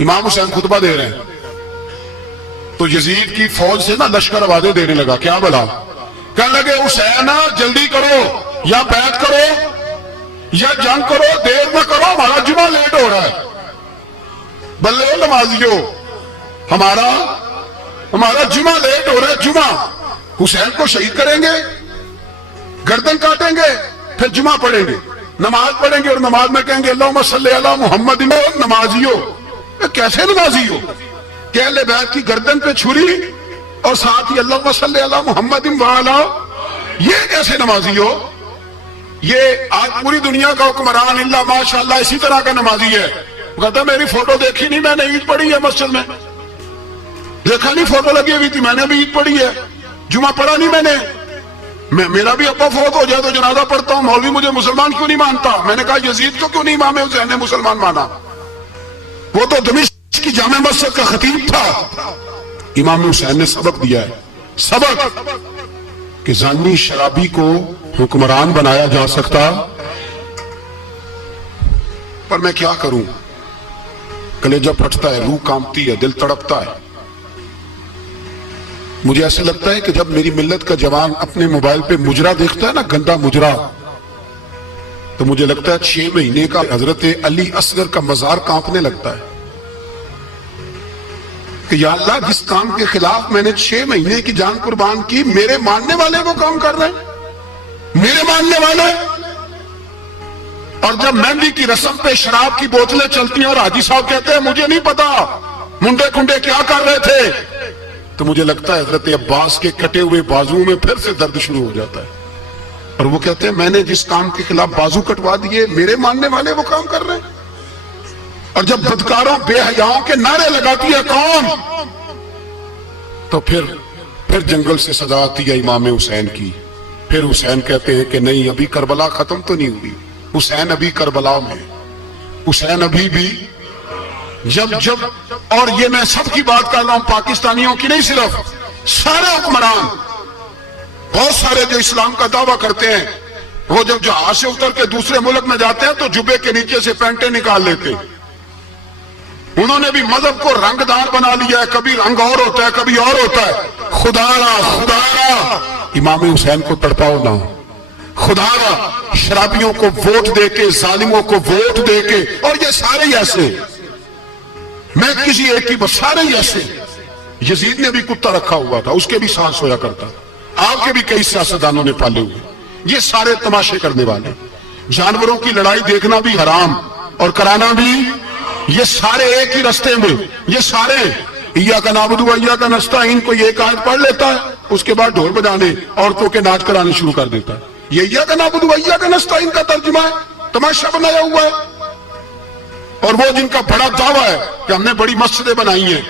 امام حسین خطبہ دے رہے ہیں تو یزید کی فوج سے نا لشکر آوازیں دینے لگا. کیا بلا؟ کہنے لگے حسین جلدی کرو، یا بیعت کرو یا جنگ کرو، دیر نہ کرو، ہمارا جمعہ لیٹ ہو رہا ہے. بلے نمازیو، ہمارا جمعہ لیٹ ہو رہا ہے. جمعہ حسین کو شہید کریں گے، گردن کاٹیں گے، پھر جمعہ پڑھیں گے، نماز پڑھیں گے، اور نماز میں کہیں گے اللہم صلی علی محمد. نمازیو کیسے نمازی ہو کہ اہل بیت کی گردن پہ چھری اور ساتھ ہی اللہم صلی علی محمد وعلا، یہ کیسے نمازی ہو؟ یہ آج پوری دنیا کا حکمران اللہ ماشاءاللہ اسی طرح کا نمازی ہے. کہتا میری فوٹو دیکھی نہیں، میں نے عید پڑھی ہے مسجد میں، دیکھا نہیں فوٹو لگی ہوئی تھی، میں نے بھی عید پڑھی ہے، جمعہ پڑھا نہیں میں نے. میرا بھی ابا فوت ہو جائے تو جنازہ پڑھتا ہوں، مولوی مجھے مسلمان کیوں نہیں مانتا؟ میں نے کہا یزید کو کیوں نہیں امام حسین نے مسلمان مانا؟ وہ تو دمشق کی جامع مسجد کا خطیب تھا. امام حسین نے سبق دیا ہے، سبق کہ زانی شرابی کو حکمران بنایا جا سکتا، پر میں کیا کروں؟ کلیجہ پھٹتا ہے، روح کانپتی ہے، دل تڑپتا ہے. مجھے ایسے لگتا ہے کہ جب میری ملت کا جوان اپنے موبائل پہ مجرا دیکھتا ہے نا، گندا مجرا، تو مجھے لگتا ہے 6 مہینے کا حضرت علی اصغر کا مزار کانپنے لگتا ہے کہ یا اللہ جس کام کے خلاف میں نے 6 مہینے کی جان قربان کی، میرے ماننے والے وہ کام کر رہے ہیں، میرے ماننے والے. اور جب مہندی کی رسم پہ شراب کی بوتلیں چلتی ہیں اور حاجی صاحب کہتے ہیں مجھے نہیں پتا منڈے کنڈے کیا کر رہے تھے، تو مجھے لگتا ہے حضرت عباس کے کٹے ہوئے بازو میں پھر سے درد شروع ہو جاتا ہے. اور وہ کہتے ہیں میں نے جس کام کے خلاف بازو کٹوا دیے، میرے ماننے والے وہ کام کر رہے ہیں. اور جب بدکاروں بے حیاؤں کے نعرے لگاتی ہے قوم، تو پھر جنگل سے صدا آتی ہے امام حسین کی. پھر حسین کہتے ہیں کہ نہیں، ابھی کربلا ختم تو نہیں ہوئی، حسین ابھی کربلا میں، حسین ابھی بھی. جب اور یہ میں سب کی بات کر رہا ہوں، پاکستانیوں کی نہیں، صرف سارے حکمران، بہت سارے جو اسلام کا دعویٰ کرتے ہیں، وہ جب جہاز سے اتر کے دوسرے ملک میں جاتے ہیں تو جبے کے نیچے سے پینٹیں نکال لیتے ہیں. انہوں نے بھی مذہب کو رنگ دار بنا لیا ہے، کبھی رنگ اور ہوتا ہے کبھی اور ہوتا ہے. خدا را امام حسین کو تڑپاؤ نہ، خدا را شرابیوں کو ووٹ دے کے، ظالموں کو ووٹ دے کے. اور یہ سارے ہی ایسے، میں کسی ایک کی بس، سارے ہی ایسے. یزید نے بھی کتا رکھا ہوا تھا، اس کے بھی سانس سویا کرتا، آپ کے بھی کئی سیاستدانوں نے پالے ہوئے. یہ سارے تماشے کرنے والے، جانوروں کی لڑائی دیکھنا بھی حرام اور کرانا بھی. یہ سارے ایک ہی رستے میں، یہ سارے ایاک نعبد و ایاک نستعین کو یہ آیت پڑھ لیتا ہے، اس کے بعد ڈھول بجانے، عورتوں کے ناچ کرانے شروع کر دیتا ہے. یہ ایاک نعبد و ایاک نستعین کا ترجمہ ہے، تماشا بنایا ہوا ہے. اور وہ جن کا بڑا دعویٰ ہے کہ ہم نے بڑی مسجدیں بنائی ہیں،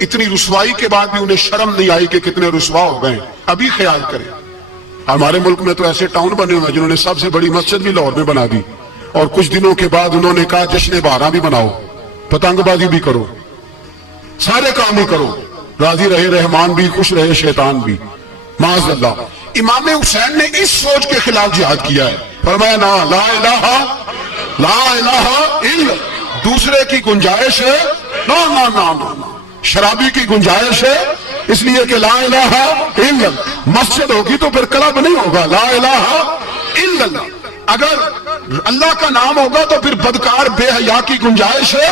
اتنی رسوائی کے بعد بھی انہیں شرم نہیں آئی کہ کتنے رسوا ہو گئے. ابھی خیال کریں، ہمارے ملک میں تو ایسے ٹاؤن بنے ہوئے ہیں جنہوں نے سب سے بڑی مسجد بھی لاہور میں بنا دی، اور کچھ دنوں کے بعد انہوں نے کہا جشن بہارا بھی بناؤ، پتنگ بازی بھی کرو، سارے کام ہی کرو، راضی رہے رحمان بھی، خوش رہے شیطان بھی. معاذ اللہ. امام حسین نے اس سوچ کے خلاف جہاد کیا ہے، فرمایا نا لا الہ الا، دوسرے کی گنجائش ہے نا، شرابی کی گنجائش ہے، اس لیے کہ لا الہ الا. مسجد ہوگی تو پھر کلب نہیں ہوگا، لا الہ الا اللہ. اگر اللہ کا نام ہوگا تو پھر بدکار بے حیا کی گنجائش ہے،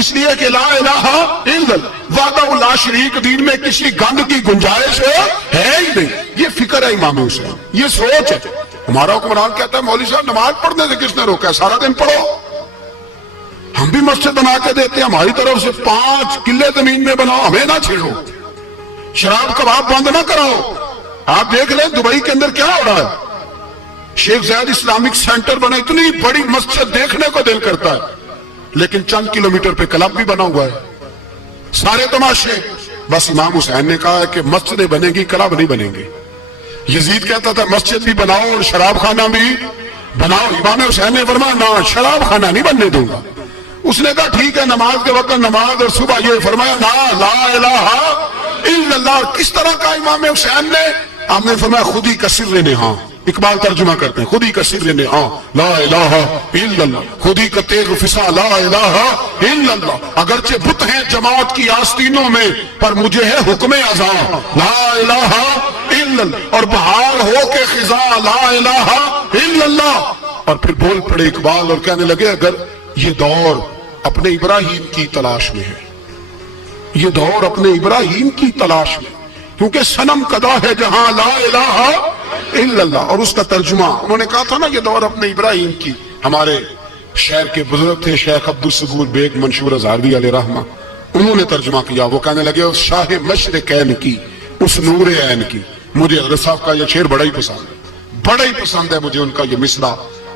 اس لیے کہ لا الہ الا اللہ. وحدہ لا شریک دین میں کسی گند کی گنجائش ہے ہی نہیں. یہ فکر ہے امام حسین، یہ سوچ ہے. ہمارا حکمران کہتا ہے مولوی صاحب نماز پڑھنے سے کس نے روکا ہے، سارا دن پڑھو. ہم بھی مسجد بنا کے دیتے ہیں، ہماری طرف سے 5 کلے زمین میں بناؤ، ہمیں نہ چھیڑو. شراب کباب بند نہ کراؤ. آپ دیکھ لیں دبئی کے اندر کیا ہو رہا ہے، شیخ زید اسلامک سینٹر بنا، اتنی بڑی مسجد دیکھنے کو دل کرتا ہے، لیکن چند کلومیٹر پہ کلب بھی بنا ہوا ہے، سارے تماشے. بس امام حسین نے کہا ہے کہ مسجدیں بنے گی، کلب نہیں بنیں گے. یزید کہتا تھا مسجد بھی بناؤ اور شراب خانہ بھی بناؤ. امام حسین نے فرمایا نہ، شراب خانہ نہیں بننے دوں گا. اس نے کہا ٹھیک ہے، نماز کے وقت نماز اور صبح. یہ فرمایا لا الہ الا اللہ. کس طرح کا امام حسین نے؟ آپ نے فرمایا خود ہی کا سر نہاں، اقبال ترجمہ کرتے ہیں، خود ہی کا سر نہاں لا الہ الا اللہ، خود ہی کا تیغ فسا لا الہ الا اللہ، اگرچہ بت ہیں جماعت کی آستینوں میں پر مجھے ہے حکم اذاں لا الہ الا اللہ، اور بہار ہو کے خزاں لا الہ الا اللہ۔ اور پھر بول پڑے اقبال اور کہنے لگے اگر یہ دور اپنے ابراہیم کی تلاش میں ہے، یہ دور اپنے ابراہیم کی تلاش میں، کیونکہ صنم کدا ہے جہاں لا الہ الا اللہ، اور اس کا ترجمہ انہوں نے کہا تھا نا یہ دور اپنے ابراہیم کی۔ ہمارے شہر کے بزرگ تھے شیخ عبدالصبور بیگ منشور ہزاروی علیہ رحمہ، انہوں نے ترجمہ کیا، وہ کہنے لگے اس شاہ مشرقین کی، اس نور عین کی۔ مجھے حضرت صاحب کا یہ شعر بڑا ہی پسند ہے، بڑا ہی پسند ہے مجھے ان کا یہ مصرع،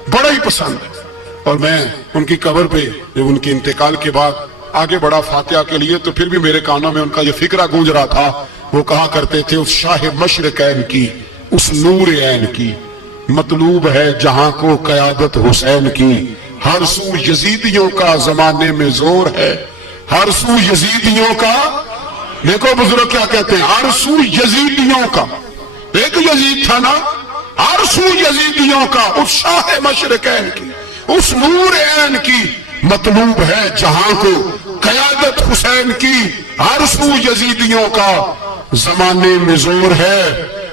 بڑا ہی پسند ہے۔ اور میں ان کی قبر پہ جب ان کے انتقال کے بعد آگے بڑا فاتحہ کے لیے تو پھر بھی میرے کانوں میں ان کا یہ فکرہ گونج رہا تھا، وہ کہا کرتے تھے اس شاہ مشرقین کی، اس نور عین کی، مطلوب ہے جہاں کو قیادت حسین کی، ہر سو یزیدیوں کا زمانے میں زور ہے، ہر سو یزیدیوں کا، دیکھو بزرگ کیا کہتے ہیں، ہر سو یزیدیوں کا، ایک یزید تھا نا، ہر سو یزیدیوں کا، اس شاہ مشرقین کی، اس نور عین کی، مطلوب ہے جہاں کو قیادت حسین کی، ہر سو یزیدیوں کا زمانے میں زور ہے،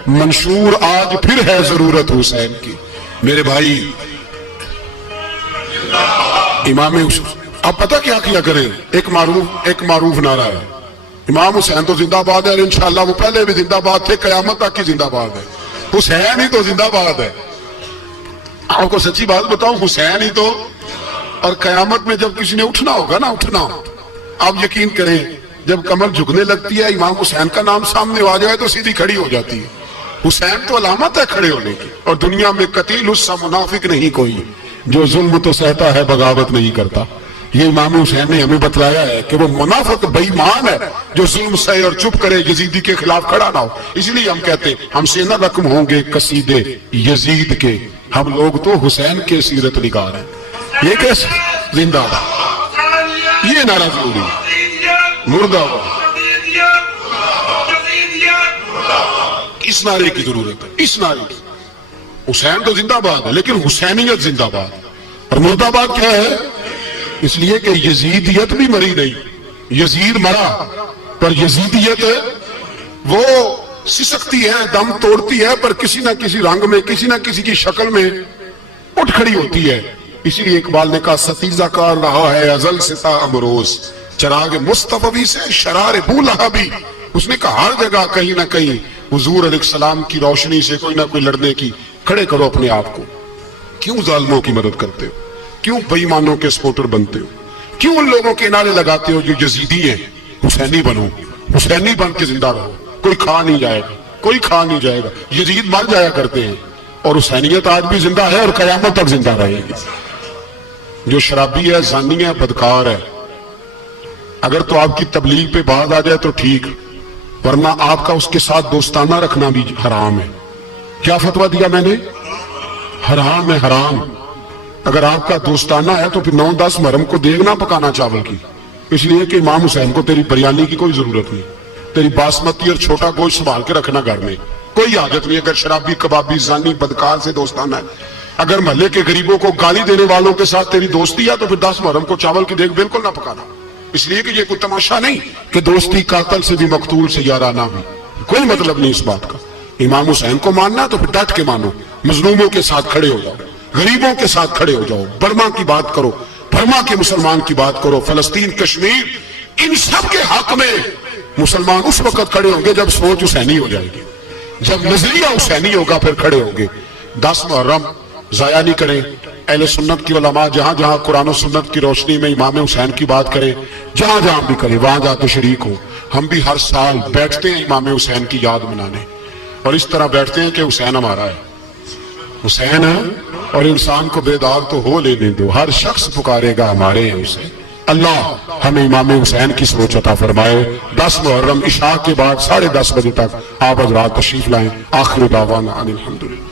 منشور آج پھر ہے ضرورت حسین کی۔ میرے بھائی امام حسین، اب پتہ کیا کریں، ایک معروف نعرہ ہے، امام حسین تو زندہ باد ہے، اور انشاءاللہ وہ پہلے بھی زندہ باد تھے، قیامت تک کی زندہ باد ہے، حسین ہی تو زندہ باد ہے۔ آپ کو سچی بات بتاؤں، حسین ہی تو، اور قیامت میں جب کسی نے اٹھنا ہوگا نا، اٹھنا، آپ یقین کریں جب کمر جھکنے لگتی ہے، امام حسین کا نام سامنے آ جائے تو سیدھی کھڑی ہو جاتی ہے۔ حسین تو علامت ہے کھڑے ہونے کی، اور دنیا میں قتیل اس سا منافق نہیں کوئی جو ظلم تو سہتا ہے بغاوت نہیں کرتا۔ یہ امام حسین نے ہمیں بتلایا ہے کہ وہ منافق بے ایمان ہے جو ظلم سہے اور چپ کرے، یزیدی کے خلاف کھڑا نہ ہو۔ اس لیے ہم کہتے ہیں ہم سے نہ رقم ہوں گے قصیدے یزید کے، ہم لوگ تو حسین کے سیرت نگار ہیں۔ یہ کیسے زندہ باد، یہ نعرہ ضروری ہے، مردہ باد، اس نعرے کی ضرورت ہے، اس نعرے کی۔ حسین تو زندہ باد ہے لیکن حسینیت زندہ باد، اور مردہ باد کیا ہے؟ اس لیے کہ یزیدیت بھی مری نہیں، یزید مرا پر یزیدیت وہ سسکتی ہے، دم توڑتی ہے، پر کسی نہ کسی رنگ میں، کسی نہ کسی کی شکل میں اٹھ کھڑی ہوتی ہے۔ اسی لیے اقبال نے کہا ستیزہ کار رہا ہے ازل سے تا امروز، چراغ مصطفی سے شرار بو لہبی۔ اس نے کہا ہر جگہ کہیں نہ کہیں حضور علیہ السلام کی روشنی سے کوئی نہ کوئی لڑنے کی، کھڑے کرو اپنے آپ کو۔ کیوں ظالموں کی مدد کرتے ہو؟ کیوں بے ایمانوں کے سپورٹر بنتے ہو؟ کیوں ان لوگوں کے نعرے لگاتے ہو جو یزیدی ہیں؟ حسینی بنو، حسینی بن کے زندہ رہو، کوئی کھا نہیں جائے گا، کوئی کھا نہیں جائے گا۔ یزید مر جایا کرتے ہیں اور حسینیت آج بھی زندہ ہے اور قیامت تک زندہ رہے گی۔ جو شرابی ہے، زانی ہے، بدکار ہے، اگر تو آپ کی تبلیغ پہ بات آ جائے تو ٹھیک، ورنہ آپ کا اس کے ساتھ دوستانہ رکھنا بھی حرام ہے۔ کیا فتویٰ دیا میں نے؟ حرام ہے، حرام۔ اگر آپ کا دوستانہ ہے تو پھر 9-10 محرم کو دیگ نہ پکانا چاول کی، اس لیے کہ امام حسین کو تیری بریانی کی کوئی ضرورت نہیں، تیری باسمتی اور چھوٹا گوشت سنبھال کے رکھنا گھر میں، کوئی حاجت نہیں۔ اگر شرابی، کبابی، زانی، بدکار سے دوستانہ ہے، اگر محلے کے غریبوں کو گالی دینے والوں کے ساتھ تیری دوستی ہے تو پھر 10 محرم کو چاول کی دیگ بالکل نہ پکانا، اس لیے کہ یہ کوئی تماشا نہیں کہ دوستی قاتل سے بھی مقتول سے یارانہ بھی، کوئی مطلب نہیں اس بات کا۔ امام حسین کو ماننا تو پھر ڈٹ کے مانو، مظلوموں کے ساتھ کھڑے ہو جاؤ، غریبوں کے ساتھ کھڑے ہو جاؤ، برما کی بات کرو، برما کے مسلمان کی بات کرو، فلسطین، کشمیر، ان سب کے حق میں مسلمان اس وقت کھڑے ہوں گے جب سوچ حسینی ہو جائے گی، جب نظریہ حسینی ہوگا پھر کھڑے ہوں گے۔ 10 محرم ضائع نہیں کریں۔ اہل سنت کی علماء جہاں جہاں قرآن و سنت کی روشنی میں امام حسین کی بات کریں، جہاں جہاں بھی کریں، وہاں جا کے شریک ہو۔ ہم بھی ہر سال بیٹھتے ہیں امام حسین کی یاد منانے، اور اس طرح بیٹھتے ہیں کہ حسین ہمارا ہے، حسین ہے، اور انسان کو بیدار تو ہو لینے دو، ہر شخص پکارے گا ہمارے ہیں حسین۔ اللہ ہمیں امام حسین کی سوچ عطا فرمائے۔ 10 محرم عشاء کے بعد 10:30 بجے تک آپ حضرات تشریف لائیں۔ آخر دعوانا ان الحمدللہ۔